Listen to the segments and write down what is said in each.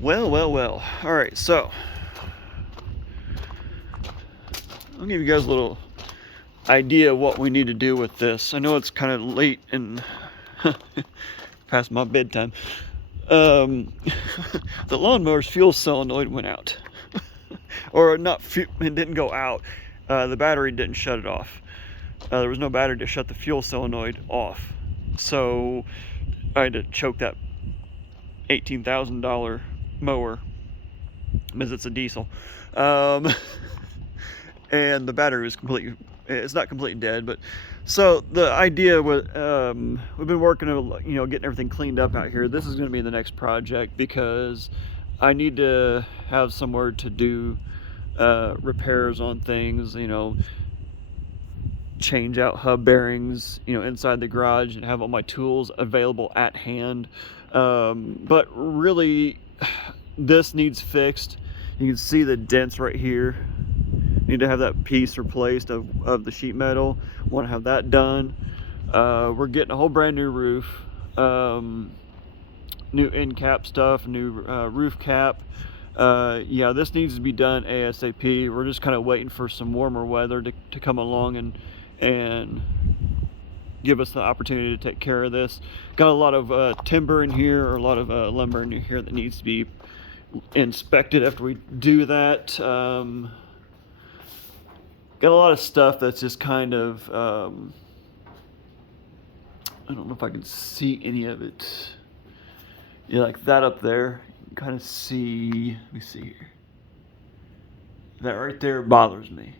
Well. All right, so I'll give you guys a little idea of what we need to do with this. I know it's kind of late and past my bedtime. Um, the lawnmower's fuel solenoid went out, or not. It didn't go out. The battery didn't shut it off. There was no battery to shut the fuel solenoid off, so I had to choke that $18,000 mower because it's a diesel. Um, and the battery was completely, it's not completely dead, but so the idea was, we've been working on, getting everything cleaned up out here. This is going to be the next project because I need to have somewhere to do repairs on things, change out hub bearings, inside the garage, and have all my tools available at hand. But really, this needs fixed. You can see the dents right here. Need to have that piece replaced of the sheet metal. Want to have that done. We're getting a whole brand new roof, new end cap stuff, new roof cap. Yeah, this needs to be done ASAP. We're just kind of waiting for some warmer weather to come along and give us the opportunity to take care of this. Got a lot of timber in here, or a lot of lumber in here that needs to be inspected after we do that. Got a lot of stuff that's just kind of, I don't know if I can see any of it. Yeah, like that up there. You can kind of see, let me see here. That right there bothers me.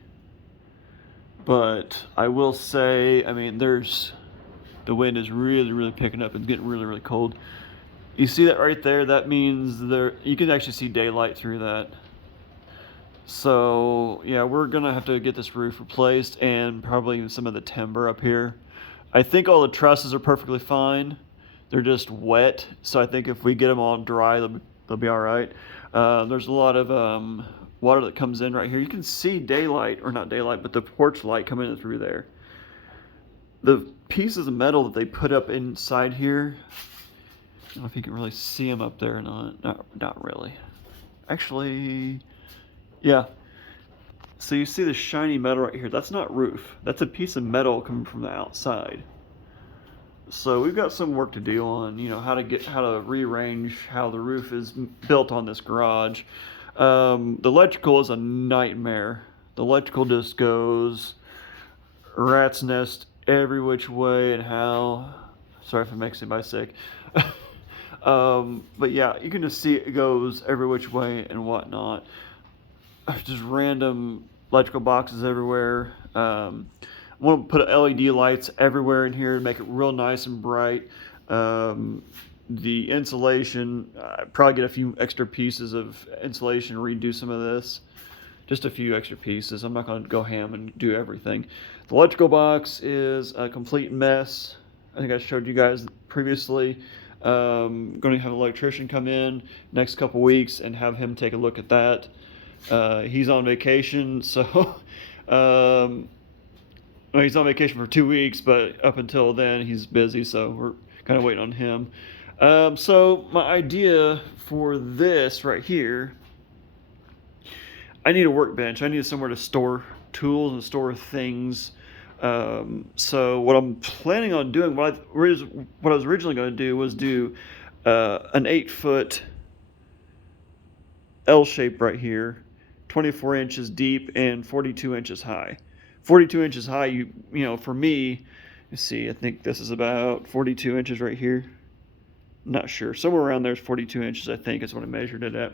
But I will say, I mean, the wind is really picking up. It's getting really cold. You see that right there? That means you can actually see daylight through that. So yeah, we're gonna have to get this roof replaced and probably even some of the timber up here. I think all the trusses are perfectly fine. They're just wet, so I think if we get them all dry, they'll be all right. There's a lot of water that comes in right here. You can see daylight, or not daylight, but the porch light coming in through there. The pieces of metal that they put up inside here, I don't know if you can really see them up there or not. Not really. Actually, yeah. So you see the shiny metal right here. That's not roof. That's a piece of metal coming from the outside. So we've got some work to do on, how to rearrange how the roof is built on this garage. The electrical is a nightmare. The electrical just goes rat's nest every which way and how. Sorry if it makes anybody sick. But yeah, you can just see it goes every which way and whatnot. Just random electrical boxes everywhere. I want to put LED lights everywhere in here to make it real nice and bright. The insulation, probably get a few extra pieces of insulation, redo some of this. Just a few extra pieces. I'm not going to go ham and do everything. The electrical box is a complete mess. I think I showed you guys previously. Going to have an electrician come in next couple weeks and have him take a look at that. He's on vacation, so well, he's on vacation for 2 weeks, but up until then he's busy, so we're kind of waiting on him. So my idea for this right here, I need a workbench. I need somewhere to store tools and store things. So what I'm planning on doing, what I was originally going to do was do an 8-foot L shape right here, 24 inches deep and 42 inches high. 42 inches high, for me, you see, I think this is about 42 inches right here. I'm not sure. Somewhere around there's 42 inches, I think, is what I measured it at.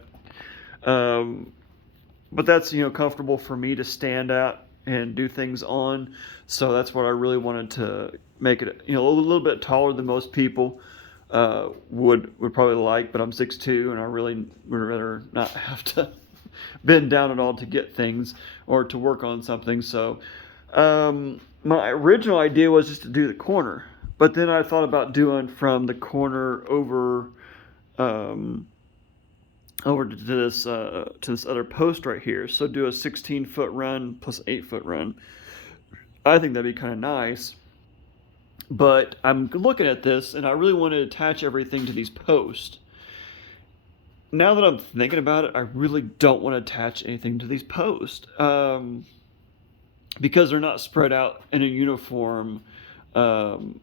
But that's, comfortable for me to stand at and do things on. So that's what I really wanted to make it, a little bit taller than most people would probably like. But I'm 6'2", and I really would rather not have to bend down at all to get things or to work on something. So my original idea was just to do the corner, but then I thought about doing from the corner over to this other post right here. So do a 16-foot run plus 8-foot run. I think that'd be kind of nice. But I'm looking at this, and I really want to attach everything to these posts. now that I'm thinking about it, I really don't want to attach anything to these posts, because they're not spread out in a uniform um,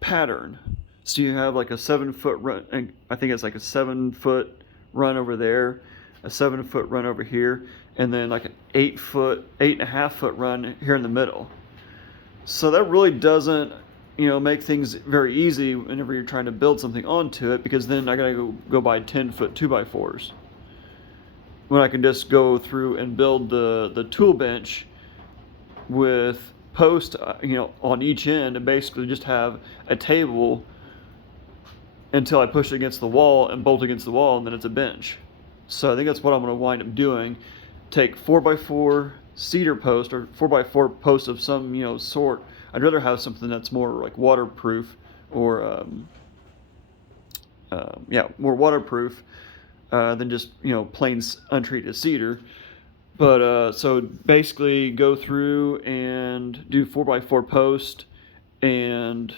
pattern. So you have like a 7 foot run, and I think it's like a 7 foot run over there, a 7 foot run over here, and then like an 8 foot, 8.5 foot run here in the middle. So that really doesn't, make things very easy whenever you're trying to build something onto it, because then I gotta go buy 10 foot 2x4s when I can just go through and build the tool bench with post, on each end, and basically just have a table until I push it against the wall and bolt against the wall, and then it's a bench. So I think that's what I'm going to wind up doing. Take 4x4 cedar post or 4x4 post of some sort. I'd rather have something that's more like waterproof, or more waterproof than just plain untreated cedar. But so basically go through and do 4x4 post and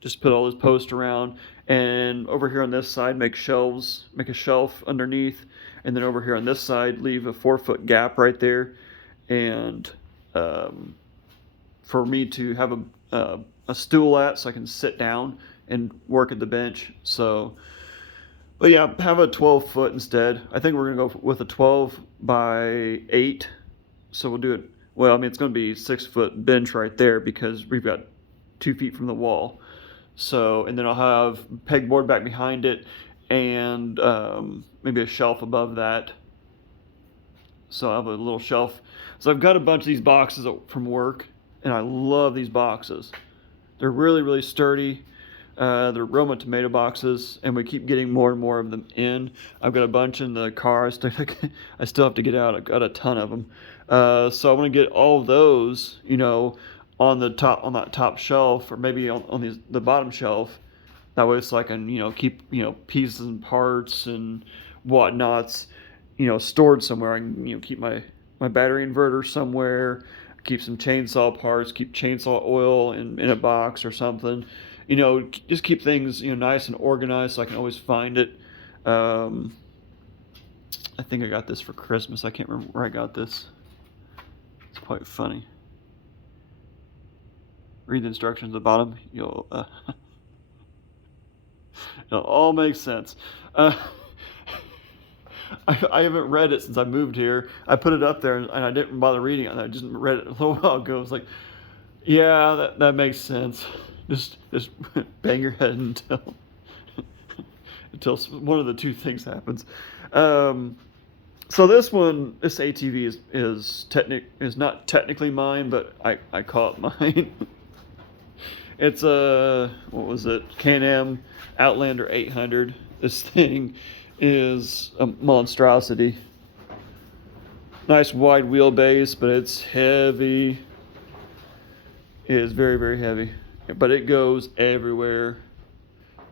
just put all those posts around. And over here on this side, make a shelf underneath. And then over here on this side, leave a 4 foot gap right there. And for me to have a stool at, so I can sit down and work at the bench. So, but yeah, have a 12 foot instead. I think we're gonna go with a 12x8. So we'll do it. Well, I mean, it's gonna be 6 foot bench right there because we've got 2 feet from the wall. So, and then I'll have pegboard back behind it, and maybe a shelf above that. So I have a little shelf. So I've got a bunch of these boxes from work, and I love these boxes. They're really, really sturdy. They're Roma tomato boxes, and we keep getting more and more of them in. I've got a bunch in the car. I still have to get out. I've got a ton of them. So I want to get all of those, on that top shelf, or maybe on the bottom shelf. That way, so I can keep pieces and parts and whatnots stored somewhere. I can keep my battery inverter somewhere. Keep some chainsaw parts. Keep chainsaw oil in a box or something. Just keep things nice and organized so I can always find it. I think I got this for Christmas. I can't remember where I got this. It's quite funny. Read the instructions at the bottom. It'll all make sense. I haven't read it since I moved here. I put it up there and I didn't bother reading it. I just read it a little while ago. I was like, yeah, that makes sense. Just bang your head until one of the two things happens. So this ATV is not technically mine, but I call it mine. It's what was it? Can-Am Outlander 800. This thing is a monstrosity. Nice wide wheelbase, but it's heavy. It is very, very heavy, but it goes everywhere.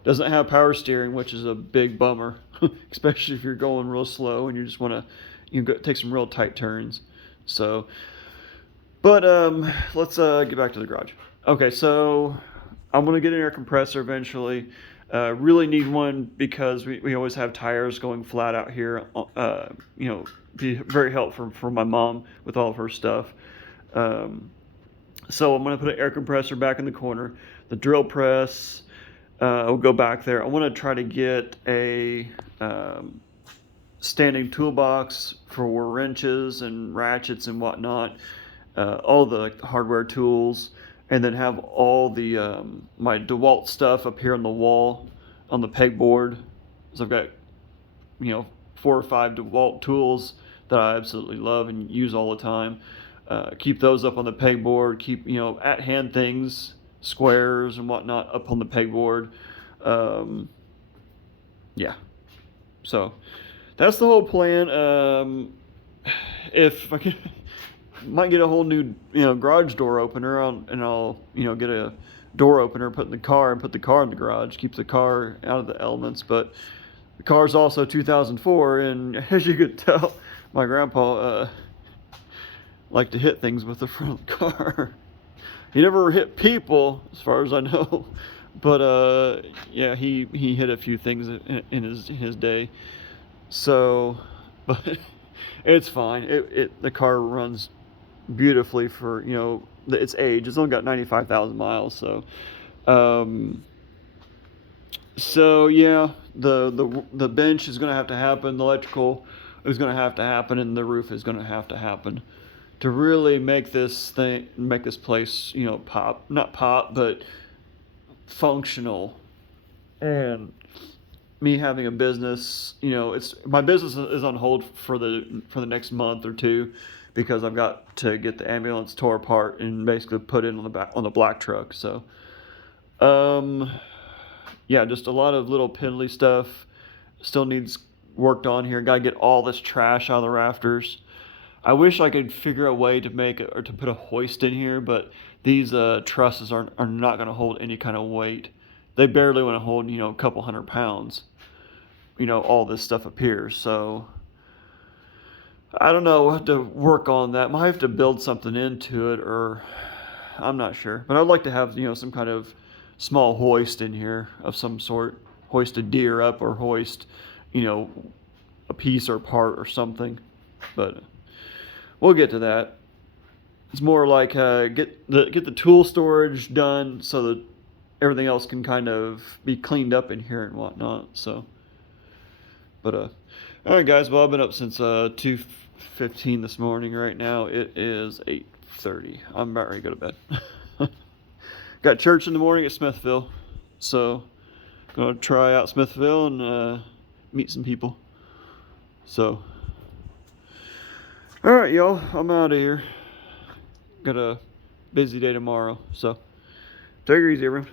Doesn't have power steering, which is a big bummer, especially if you're going real slow and you just want to take some real tight turns. So, but let's get back to the garage. Okay, so I'm gonna get an air compressor eventually. Really need one because we always have tires going flat out here. Be very helpful for my mom with all of her stuff. So I'm gonna put an air compressor back in the corner. The drill press will go back there. I want to try to get a standing toolbox for wrenches and ratchets and whatnot. All the hardware tools. And then have all the my DeWalt stuff up here on the wall, on the pegboard. So I've got 4 or 5 DeWalt tools that I absolutely love and use all the time. Keep those up on the pegboard. Keep at hand things, squares and whatnot, up on the pegboard. Yeah. So that's the whole plan. If I can. Might get a whole new garage door opener, and I'll get a door opener, put in the car, and put the car in the garage, keep the car out of the elements. But the car's also 2004, and as you could tell, my grandpa liked to hit things with the front of the car. He never hit people, as far as I know, But yeah, he hit a few things in his day. So, but it's fine. The car runs beautifully for its age. It's only got 95,000 miles. Um, so yeah, the bench is gonna have to happen. The electrical is gonna have to happen, and the roof is gonna have to happen to really make this place, pop, not pop, but functional. And me having a business, it's my business is on hold for the next month or two because I've got to get the ambulance tore apart and basically put it on the black truck. So, um, yeah, just a lot of little piddly stuff still needs worked on here. Got to get all this trash out of the rafters. I wish I could figure a way to make it or to put a hoist in here, but these trusses are not going to hold any kind of weight. They barely want to hold, a couple 100 pounds. All this stuff appears. So I don't know. We'll have to work on that. Might have to build something into it, or I'm not sure. But I'd like to have, some kind of small hoist in here of some sort. Hoist a deer up or hoist, you know, a piece or part or something. But we'll get to that. It's more like get the tool storage done so that everything else can kind of be cleaned up in here and whatnot. So, but all right, guys. Well, I've been up since 2:15 this morning. Right now it is 8:30. I'm about ready to go to bed. Got church in the morning at Smithville, so gonna try out Smithville and meet some people. So, all right, y'all. I'm out of here. Got a busy day tomorrow, so take it easy, everyone.